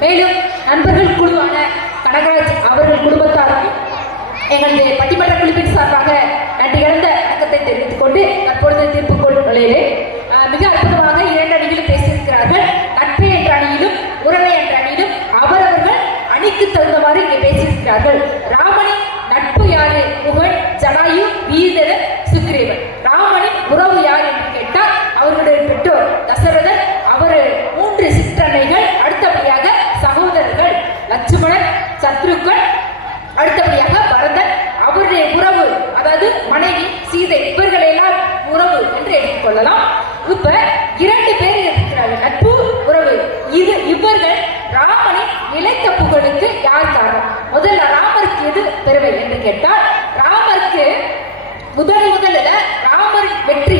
மேலும் நண்பர்கள் குழுவான கனகராஜ் அவர்கள் குடும்பத்தாருக்கும் எங்களது பட்டிமன்ற குழுவின் சார்பாக நன்றி கலந்த வணக்கத்தை தெரிவித்துக் கொண்டு தற்பொழுது தீர்ப்பு கொள்ளையிலே மிக அற்புதமாக இரண்டு அணிகளும் பேசியிருக்கிறார்கள். நட்பு என்ற அணியிலும் உறவை என்ற அணியிலும் அவரவர்கள் அணிக்கு தகுந்தவாறு இங்கே பேசியிருக்கிறார்கள். ராமனின் நட்பு யாரு? புகழ் ஜடாயு வீதரன் சுக்ரீவன் ராமனின் உறவு யார் என்று கேட்டால் அவர்களுடைய பெற்றோர் தசரதன் அவர் மூன்று சிற்றன்னைகள் அடுத்தபடியாக சகோதரர்கள் லட்சுமணன் சத்ருக்கன் அடுத்தபடியாக பரதன் அவருடைய உறவு அதாவது மனைவி சீதை இவர்கள் எல்லாம் உறவு கொள்ளலாம் இப்ப இரண்டு பேர் இருக்கிறாங்க நட்பு உறவு. இது இவர்கள் ராமனை நிலைத்த புகழுக்கு யார் காரணம்? முதல்ல ராமருக்கு எது பெருமை என்று கேட்டால் ராமருக்கு முதல் முதல்ல ராமர் வெற்றி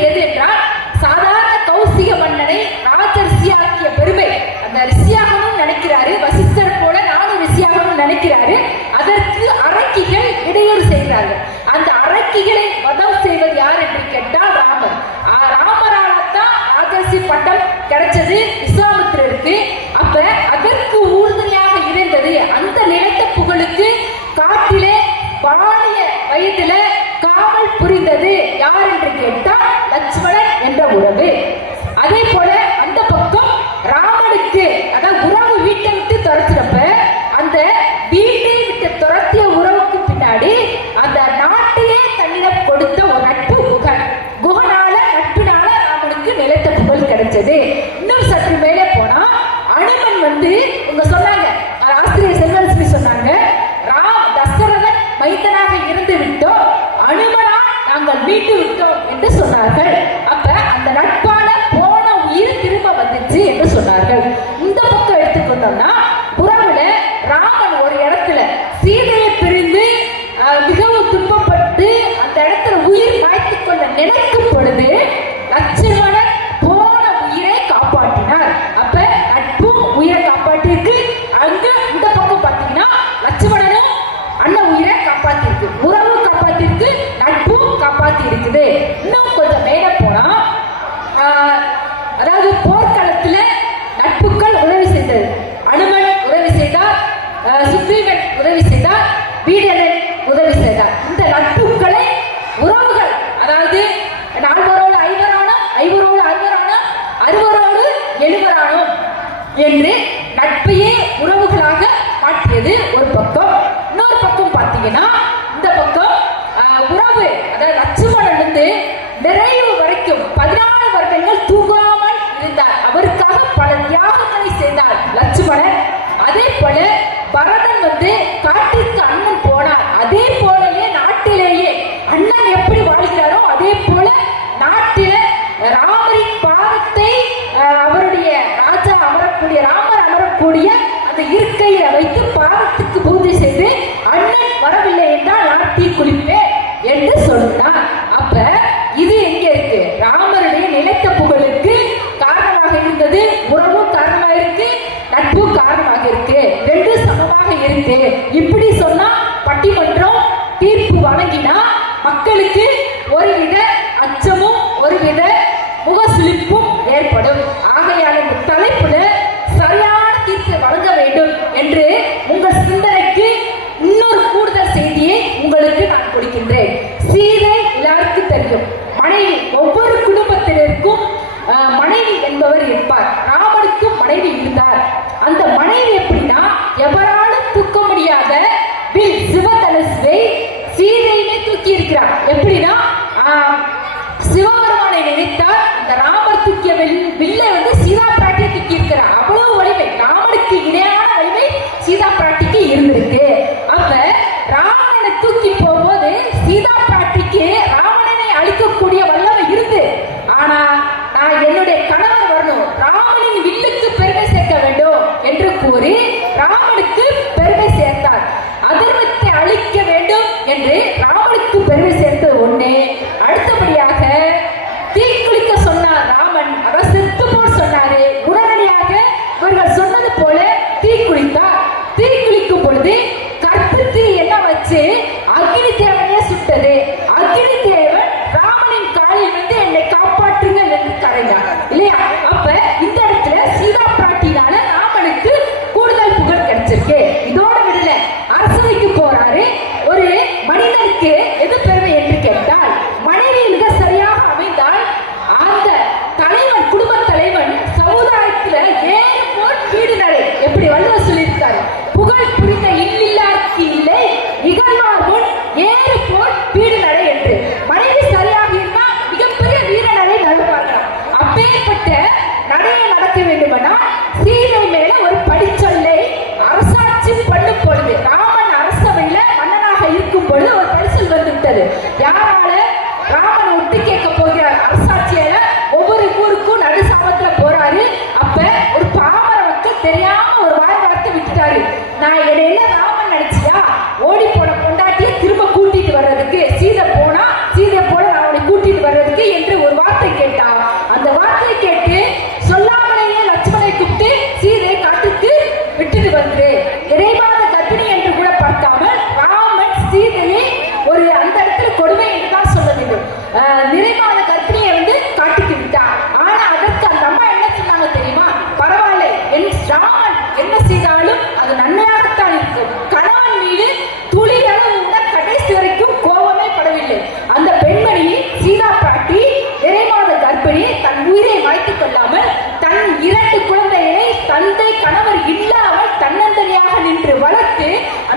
நாங்கள் மீட்டு செய்தார் உதவி செய்தார். இந்த நட்புகளை உறவுகள் அதாவது நால்வரோடு ஐவரானோம் ஐவரோடு அறுவரானோம் அறுவரோடு எழுவரானோம் என்று நட்பையே உறவுகளாக மாற்றியது ஒரு பக்கம். இன்னொரு பக்கம் பார்த்தீங்கன்னா இந்த பக்கம் உறவு அதாவது லட்சுமணன் வந்து நிறைவு வரைக்கும் பதினாறு வருடங்கள் தூங்காமல் இருந்தார். அவருக்காக பல தியாகங்களை செய்தார் லட்சுமணன் அதே போல பரதன் வந்து காட்டு அதே போலவே நாட்டிலேயே அண்ணன் எப்படி வாழ்கிறாரோ அதே போல நாட்டில ராமரின் பாவத்தை அவருடைய ராஜா அமரக்கூடிய ராமர் அமரக்கூடிய அந்த இருக்கையில வைத்து பாவத்துக்கு பூஜை செய்து அண்ணன் வரவில்லை என்றால் நான் தீ குளிப்பேன் என்று சொன்னார். அப்ப இது எங்க இருக்கு? ராமருடைய நிலைத்த புகழுக்கு காரணமாக இருந்தது உறவு தெரியும் மனைவி ஒவ்வொரு குடும்பத்தினருக்கும் மனைவி என்பவர் இருப்பார். ராமனுக்கும் மனைவி இருந்தார். அந்த மனைவி எப்படின்னா எவராலும் தூக்க முடியாத வில் சீதையுமே தூக்கி இருக்கிறார் எப்படின்னா வச்சு அக்னி தேவனையே சுட்டது. அக்னி தேவன் ராமனின் காலில் வந்து என்னை காப்பாற்றுங்கள் என்று கரைந்தார். இல்லையா? அப்ப இந்த இடத்துல சீதா பிராட்டினால ராமனுக்கு கூடுதல் புகழ் கிடைச்சிருக்கு. இதோட விடல அரசவைக்கு போறாரு. ஒரு மனிதனுக்கு எது பெருமை என்று கேட்டால் மனைவி மிக சரியாக அமைந்தால் அந்த தலைவன் குடும்ப தலைவன் சமுதாயத்துல ஏறு போல் வீடு நடை எப்படி வந்து சொல்லியிருக்காரு? புகழ் புரிந்த இல்லை வர்றதுக்கு சீதை போனா சீதை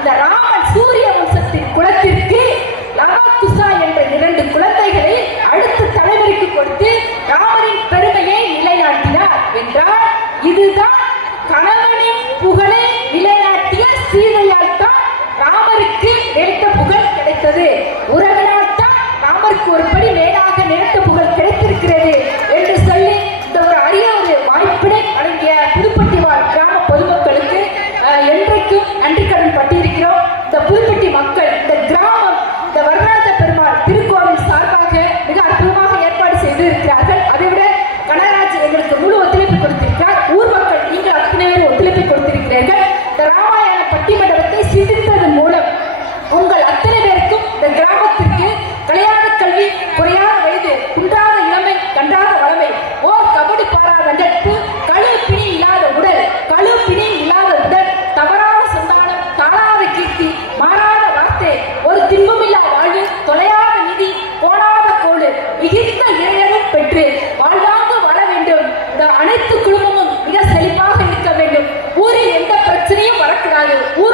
that I Mário,